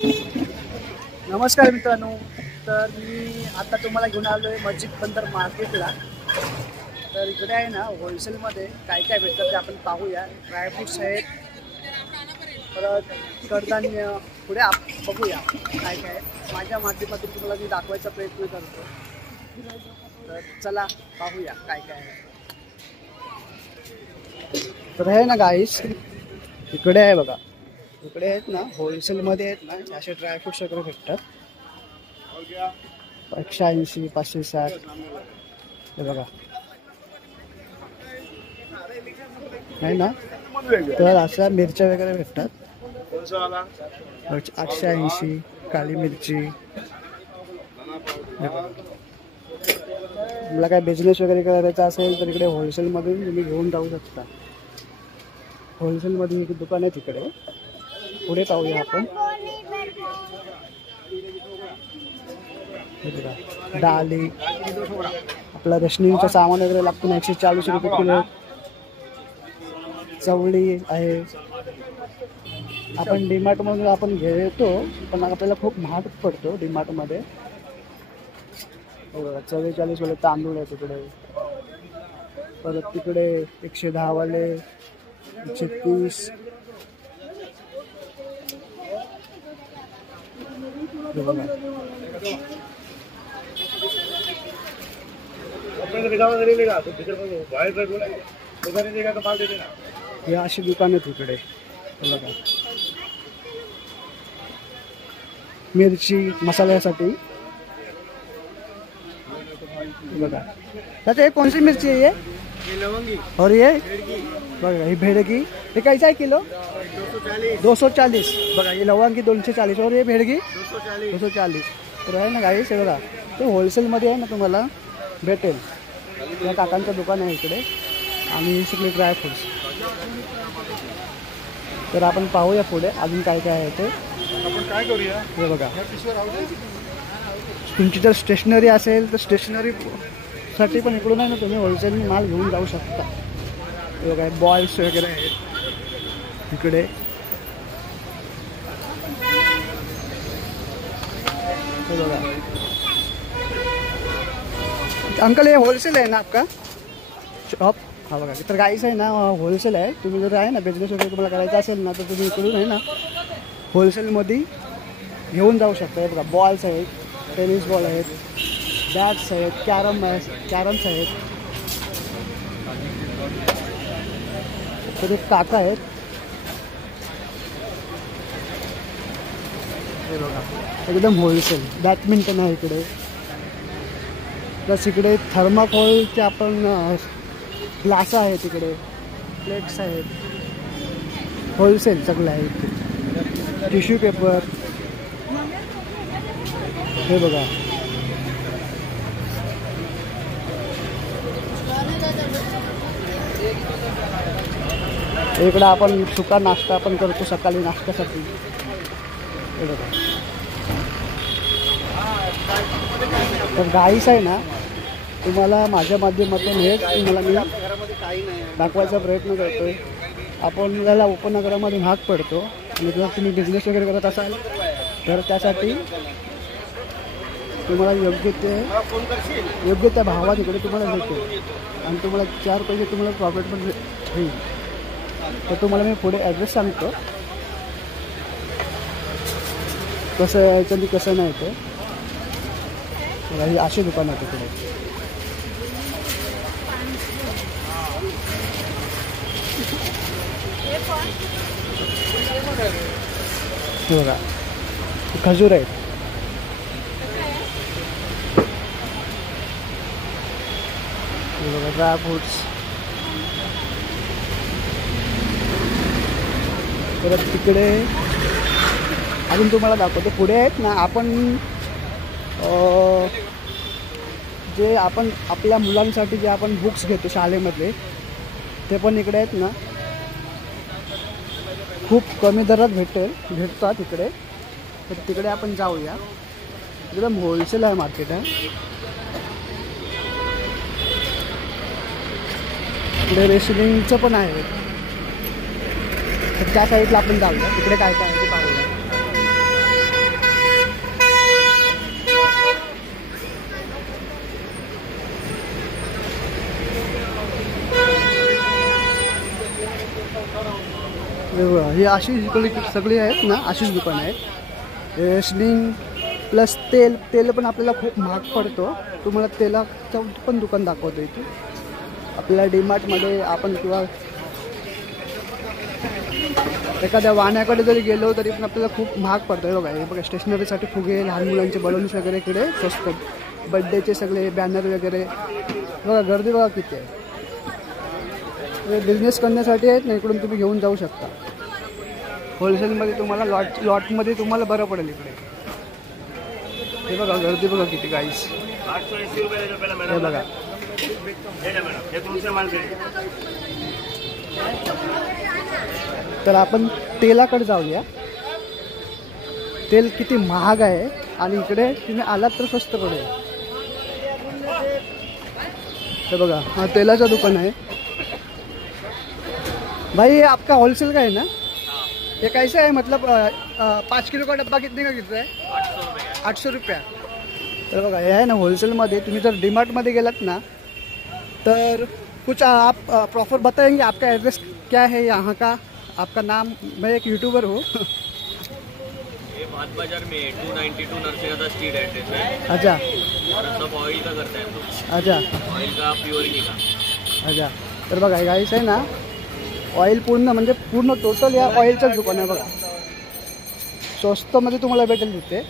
नमस्कार मित्रांनो, तर मी आता तुम्हाला घेऊन आलो आहे मस्जिद बंदर मार्केटला। तर इकडे आहे ना होलसेलमध्ये काय काय भेटतं ते आपण पाहूया। ड्रायफ्रूट्स आहेत, परत कडधान्य, पुढे बघूया काय काय माझ्या माध्यमातून तुम्हाला मी दाखवायचा प्रयत्न करतो। तर चला पाहूया काय काय आहे। तर आहे ना गाईस, इकडे आहे बघा, इकडे आहेत ना होलसेलमध्ये आहेत ना असे ड्रायफ्रूट्स वगैरे भेटतात। 180, 560 हे बघा आहे ना। तर अशा मिरच्या वगैरे भेटतात 880, काली मिरची। मला काय बिझनेस वगैरे करायचा असेल तर इकडे होलसेलमधून तुम्ही घेऊन जाऊ शकता। होलसेलमध्ये एक दुकान आहे तिकडे, पुढे पाहूया आपण। डाली, आपला रेशनिंगचं सामान वगैरे लागतं ना, 140 रुपये किलो। चवळी आहे, आपण डीमार्ट मधून आपण घेतो पण आपल्याला खूप महाग पडतो डीमार्ट मध्ये। 44 वाले तांदूळ आहे तिकडे, परत तिकडे 110 वाले, 130 या अशी दुकान आहे तिकडे बघा। मिरची मसाल्यासाठी बघा। त्यात एक कौन सी मिर्ची है ये? लवंगी। और ये बघा ही भेड़गी, ये कैसा है किलो? 240 बघा। ये लवंगी 240 और ये भेड़गी 240। तर आहे ना गाईस, हे बघा ते होलसेलमध्ये आहे ना, तुम्हाला भेटेल। या काकांचं दुकान आहे इकडे आणि सगळे ड्रायफ्रूट्स। तर आपण पाहूया पुढे अजून काय काय आहे ते। आपण काय करूया हे बघा, तुमची जर स्टेशनरी असेल तर स्टेशनरी साठी पण इकडून आहे ना तुम्ही होलसेल माल घेऊन जाऊ शकता। हे बघा बॉल्स वगैरे आहेत इकडे। हे बघा अंकल, ये होलसेल है ना आपका शॉप? हाँ बघा, तर गाईस आहे ना होलसेल आहे। तुम्ही जर आहे ना बिझनेस वगैरे तुम्हाला करायचा असेल ना, तर तुम्ही इकडून आहे ना होलसेलमध्ये घेऊन जाऊ शकता। हे बघा बॉल्स आहेत, टेनिस बॉल आहेत, बॅट्स आहेत, कॅरम्स आहेत। तर एक काका आहेत, हे बघा एकदम होलसेल। बॅडमिंटन आहे इकडे, प्लस इकडे थर्माकोलचे आपण ग्लास आहेत, इकडे प्लेट्स आहेत, होलसेल सगळं आहे इथे। टिश्यू पेपर हे बघा। इकडे आपण सुका नाश्ता आपण करतो सकाळी नाश्त्यासाठी, हे बघा। तर गाईस आहे ना, तुम्हाला माझ्या माध्यमातून हेच तुम्हाला मी दाखवायचा प्रयत्न करतोय। आपण याला उपनगरामध्ये भाग पडतो आणि जर तुम्ही बिझनेस वगैरे करत असाल तर त्यासाठी तुम्हाला योग्य त्या भावात इकडे तुम्हाला भेटेल आणि तुम्हाला 4 पैसे तुम्हाला प्रॉफिट पण होईल। तर तुम्हाला मी पुढे ॲड्रेस सांगतो कसं यायचं आणि कसं नाही ते। ही अशी दुकान आहे तिकडे। बघा खजूर आहेत, बघा ड्रायफ्रूट्स। परत तिकडे अजून तुम्हाला दाखवतो पुढे आहेत ना, आपण जे आपण आपल्या मुलांसाठी जे आपण बुक्स घेतो शाळेमधले, ते पण इकडे आहेत ना खूप कमी दरात भेटतात इकडे। तर तिकडे आपण जाऊया, एकदम होलसेल आहे मार्केट आहे। इकडे रेशनिंगचं पण आहे, तर त्या साईडला आपण जाऊया, तिकडे काय काय आहे ते पाहूया। ही अशी इकडे सगळी आहेत ना, अशीच दुकानं आहेत. रेशनिंग प्लस तेल पण आपल्याला खूप महाग पडतो. तुम्हाला तेलाचं पण दुकान दाखवतो इथे. आपल्याला डीमार्टमध्ये आपण किंवा एखाद्या वाहनाकडे जरी गेलो तरी पण आपल्याला खूप महाग पडतं. बघा हे बघा, स्टेशनरीसाठी फुगे, लहान मुलांचे बलून्स वगैरे इकडे स्वस्त. बड्डेचे सगळे बॅनर वगैरे बघा, गर्दी बघा किती आहे. बिझनेस करण्यासाठी आहेत ना, इकडून तुम्ही घेऊन जाऊ शकता. होलसेलमध्ये तुम्हाला लॉटमध्ये तुम्हाला बरं पडेल इकडे. हे बघा गर्दी बघा किती गाईस. हे बघा तर आपण तेलाकडे जाऊया. तेल किती महाग आहे आणि इकडे तुम्ही आलात तर स्वस्त पडेल. हे बघा, हा तेलाचं दुकान आहे. भाई आपका होलसेल का है ना? ये कैसा है, मतलब 5 किलो का डब्बा कितने का गिरता है? 800 रुपया. तर बघा हे आहे ना होलसेलमध्ये. तुम्ही जर डीमार्टमध्ये गेलात ना तर कुछ आप प्रॉपर बताएंगे आपका एड्रेस क्या है यहाँ का, आपका नाम? मैं एक यूट्यूबर हूँ. ये भात बाजार में 292 नरसिंहदास स्ट्रीट एड्रेस है. अच्छा. और सब ऑयल का करते हैं हम लोग. अच्छा. ऑयल का प्योरिटी का. अच्छा. तर बघा गाईस आहे ना, ऑइल पूर्ण म्हणजे पूर्ण टोटल या ऑइलचंच दुकान आहे बघा. स्वस्तमध्ये तुम्हाला भेटेल तिथे.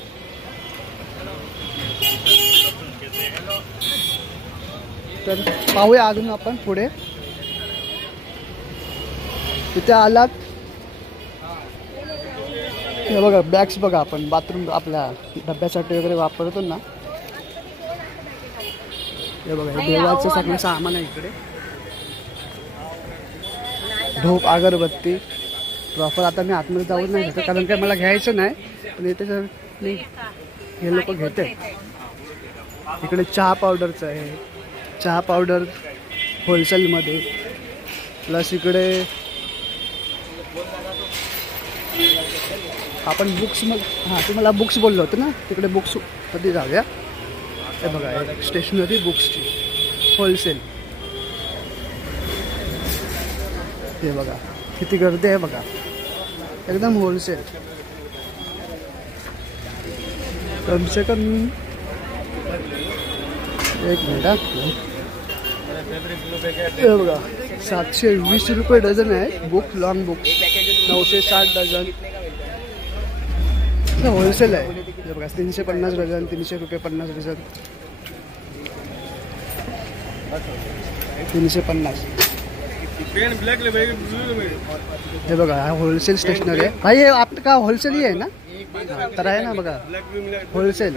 तर पाहूया अजून आपण पुढे. तिथे आलात हे बघा बॅग्स बघा, आपण बाथरूम आपल्या डब्यासाठी वगैरे वापरतो ना. हे बघा देवाचं सगळं सामान आहे इकडे. धूप, अगरबत्ती. प्रॉपर आता मी आतमध्ये जाऊन नाही घेतो कारण काय मला घ्यायचं नाही, पण इथे जर हे लोक घेते. इकडे चहा पावडरचं आहे. चहा पावडर होलसेलमध्ये. प्लस इकडे आपण बुक्स तुम्हाला बुक्स बोललो होतो ना, तिकडे बुक्स मध्ये जाऊया. हे बघा स्टेशनरी बुक्सची होलसेल. हे बघा किती गर्दी आहे बघा, एकदम होलसेल. कम से कम एक मिनिट. हे बघा 720 रुपये डझन आहे book, long book. 960 dozen wholesale आहे. हे बघा 350 डझन, 300 रुपये 50 डझन, 350. हे बघा हा होलसेल स्टेशनरी आहे. भाई हे आपका होलसेल ही आहे ना? तर आहे ना बघा होलसेल.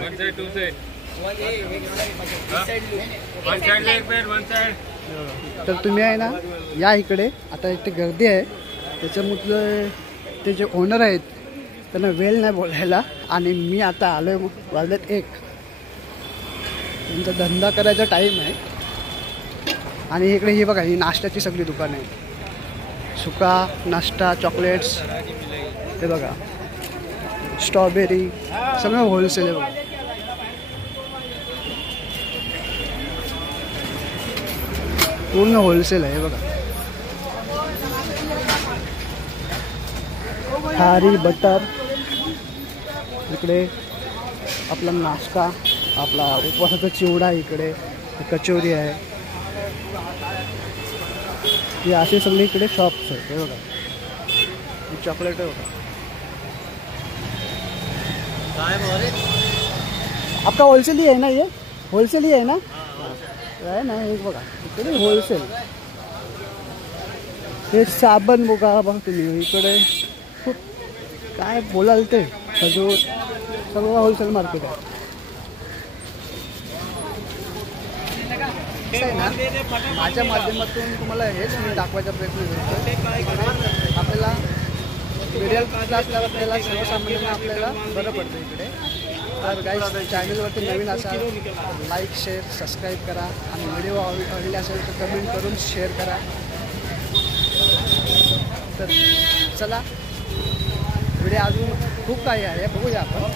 तर तुम्ही आहे ना या इकडे. आता इथे गर्दी आहे त्याच्यामुळे ते जे ओनर आहेत त्यांना वेळ नाही बोलायला. आणि मी आता आलोय, वाजलेत 1. त्यांचा धंदा करायचा टाईम आहे. आणि इकडे ही बघा ही नाश्त्याची सगळी दुकान आहे. सुका नाश्ता, चॉकलेट्स. हे बघा स्ट्रॉबेरी, सगळं होलसेल आहे बघा. पूर्ण होलसेल आहे बघा. खारी, बटर. इकडे आपला नाश्ता, आपला उपवासाचा चिवडा. इकडे कचोरी आहे. हे असे सगळे इकडे शॉप्स आहेत. हे बघा ही चॉकलेट आहे बघा. आपका होलसेल ही आहे ना? ये होलसेल ही आहे ना? आहे ना. एक बघा इकडे होलसेल. हे साबण बघा बघा तुम्ही. इकडे खूप काय बोलाल ते खजूर, सगळं होलसेल मार्केट आहे. माझ्या माध्यमातून तुम्हाला हेच मी दाखवायचा प्रयत्न करतो. आपल्याला मिडल क्लास असल्यावर आपल्याला सर्वसामान्यांना आपल्याला बरं पडतं इकडे. तर गाईस चॅनलवरती नवीन असाल लाईक, शेअर, सबस्क्राईब करा. आणि व्हिडिओ आवडले असेल तर कमेंट करून शेअर करा. तर चला व्हिडिओ अजून खूप काही आहे, बघूया आपण.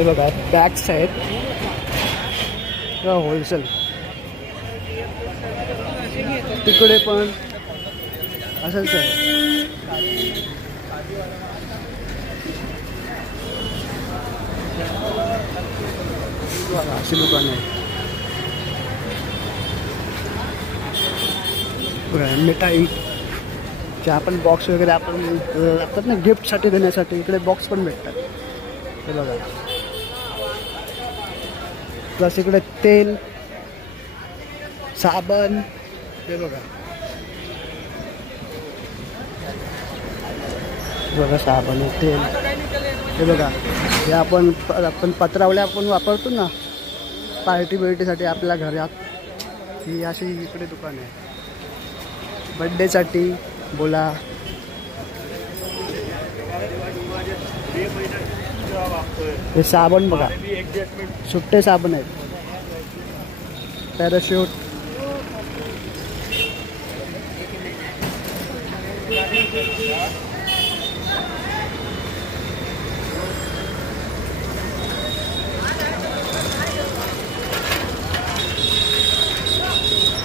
हे बघा बॅग्स आहेत होलसेल. तिकडे पण असंच आहे. बघा अशी दुकान आहे. बघा मिठाई जे आपण बॉक्स वगैरे आपण लागतात ना गिफ्टसाठी देण्यासाठी, इकडे बॉक्स पण भेटतात. हे बघा प्लस इकडे तेल, साबण. हे बघा बघा साबण, तेल. हे बघा हे आपण पत्रावळ्या आपण वापरतो ना पार्टी बिर्टीसाठी आपल्या घरात, ही अशी इकडे दुकान आहे. बड्डेसाठी बोला. हे साबण बघा, सुट्टे साबण आहेत. पॅराशूट.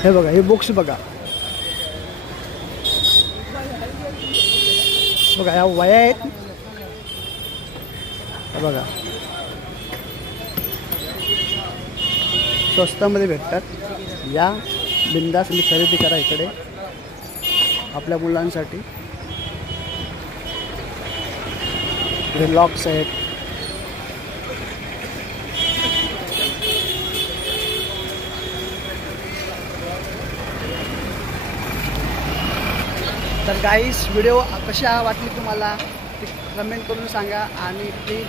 हे बघा हे बुक्स बघा. बघा ह्या वया आहेत. बघा स्वस्तामध्ये भेटतात. या बिंदास मी खरेदी करा इकडे आपल्या मुलांसाठी. इकडे लॉक्स आहेत. तर गाईस व्हिडिओ कशा वाटली तुम्हाला ते कमेंट करून सांगा. आणि प्लीज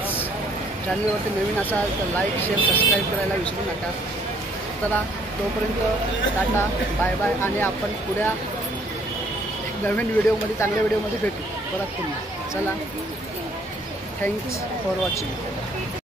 चॅनलवरती नवीन असाल तर लाईक शेअर सबस्क्राईब करायला विसरू नका. चला तोपर्यंत टाटा बाय बाय. आणि आपण पुढ्या नवीन व्हिडिओमध्ये चांगल्या व्हिडिओमध्ये भेटू परत पुन्हा. चला थँक्स फॉर वॉचिंग.